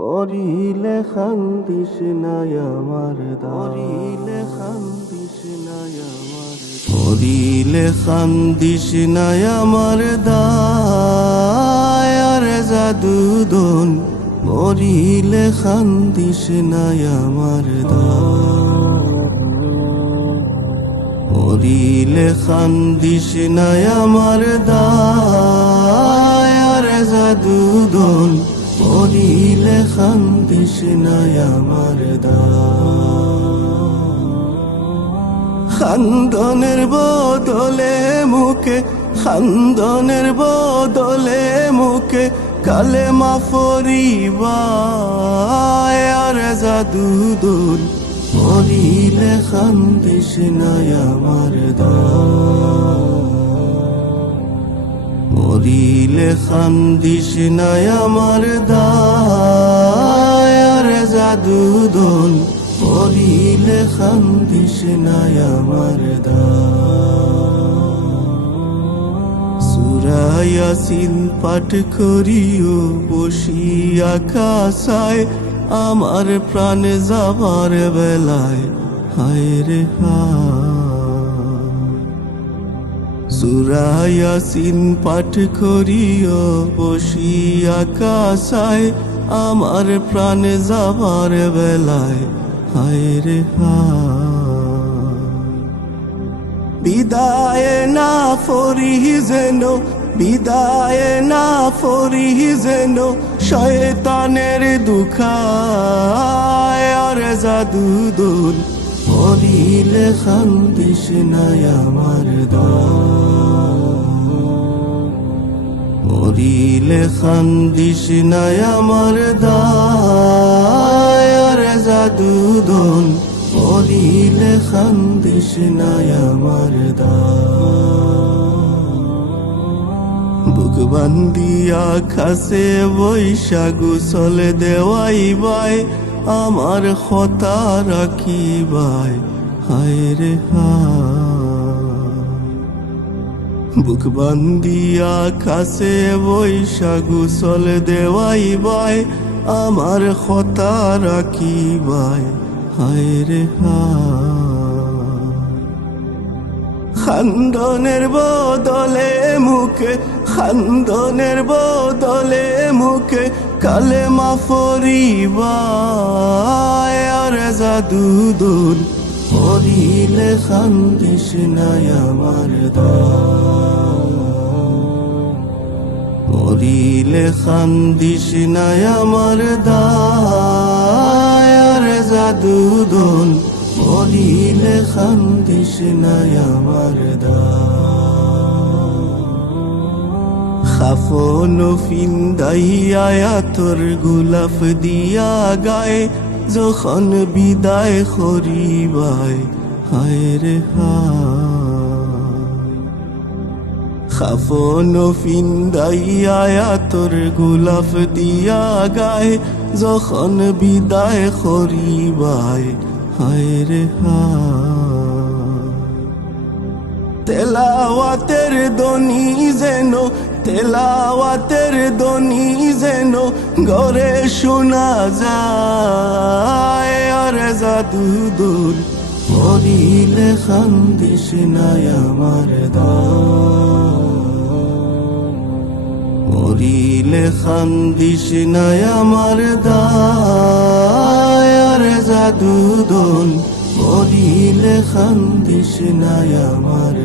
মরিলে খান্দিস নাই আমার মরিলে খান্দিস নাই আমার মরিলে খান্দিস নাই আমার দায়ার জাদুদন মরিলে খান্দিস নাই আমার মরিলে খান্দিস নাই আমার দায়ার জাদুদন মরিলে খান্দিস নাই আমার খান্দনের বদলে মুখে খান্দনের বদলে মুখে কালেমা পড়িবায় আর জাদুদন মরিলে খান্দিস নাই আমার মরিলে খান্দিস নাই আমার দায়ার জাদুদন মরিলে খান্দিস নাই আমার সূরা ইয়াসিন পাঠ করিও বসিয়া কাসায় আমার প্রাণ যাবার বেলায় হায় রে সূরা ইয়াসিন পাঠ করিও বসিয়া কাসায় আমার প্রাণ যাবার বেলায় হায় রে বিদায় না ফরিহি যেন বিদায় না ফরিহি যেন শয়তানের দুখায় আর জাদুদন মরিলে খান্দিস নাই আমার মরিলে খান্দিস নাই আমার দায়ার জাদুদন মরিলে খান্দিস নাই আমার বুক বান্দিয়া খাসে বৈশা গোসল দেওয়াইবাই আমার খতা রাখিবাই হায় রে বুক বান্দিয়া খাসে বৈশা গোসল দেওয়াইবাই আমার খতা রাখিবাই হায় রে খান্দনের বদলে মুখে খান্দনের বদলে মুখে কালেমা পড়িবায় আর জাদুদন মরিলে খান্দিস নাই আমার মরিলে খান্দিস নাই আমার দায়ার জাদুদন মরিলে খান্দিস নাই আমার খাফন ফিন্দাইয়া তোর গোলাপ দিয়া গায়ে যখন বিদায় করিবাই হায় রে খাফন ফিন্দাইয়া তোর গোলাপ দিয়া গায়ে যখন বিদায় করিবাই হায় রে তেলাওয়াতের দনি যেন তেলাওয়াতের দনি যেন ঘরে শোনা যায় আর জাদুদন মরিলে খান্দিস নাই আমার মরিলে খান্দিস নাই আমার দায়ার জাদুদন মরিলে খান্দিস নাই আমার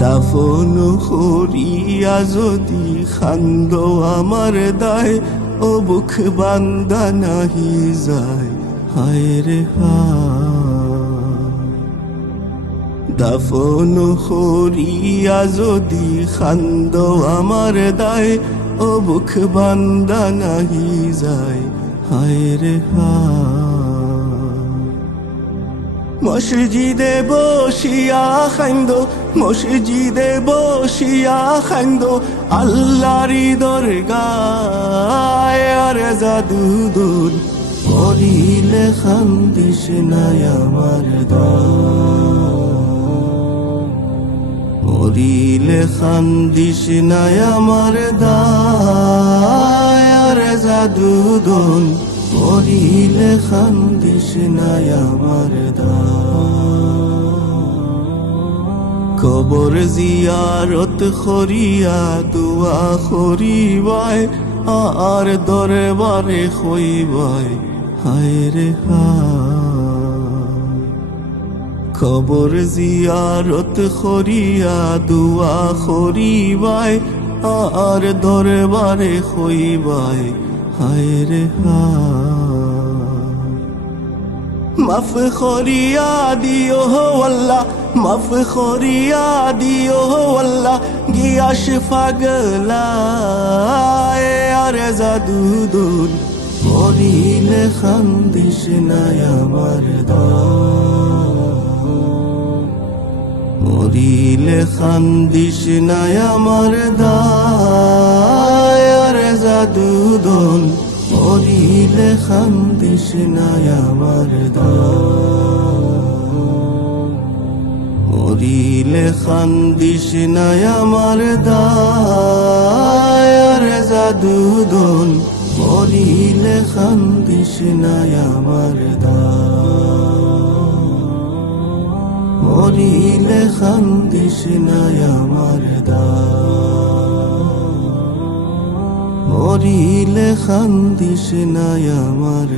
দাফন করিয়া যদি খান্দ আমার দায় ও বুক বান্দা নাহি যায় হায় রে দাফন করিয়া যদি খান্দ আমার দায় ও বুক বান্দা নাহি যায় হায় রে মসজিদে বসিয়া খান্দ মসজিদে বসিয়া খান্দ আল্লাহরি দরগায় আর জাদুদন মরিলে খান্দিস নাই আমার মরিলে খান্দিস নাই আমার জাদুদন মরিলে খান্দিস নাই আমার কবর জিয়ারত খরিয়া দুয়া খরিবাই আর দরবারে খইবাই হায় রে হায় কবর জিয়ারত খরিয়া দুয়া খরিবাই আর দরবারে খইবাই হায় রে হায় মাফ খরিয়া দিও আল্লাহ মাফ খরিয়া দিও আল্লাহ গিয়াস পাগলা আর জাদুদন মরিলে খান্দিস নাই আমার মরিলে খান্দিস নাই আমার আর জাদুদন মরিলে খান্দিস নাই আমার মরিলে খান্দিস নাই আমার আর জাদুদন মরিলে খান্দিস নাই আমার মরিলে খান্দিস নাই আমার মরিলে খান্দিস নাই আমার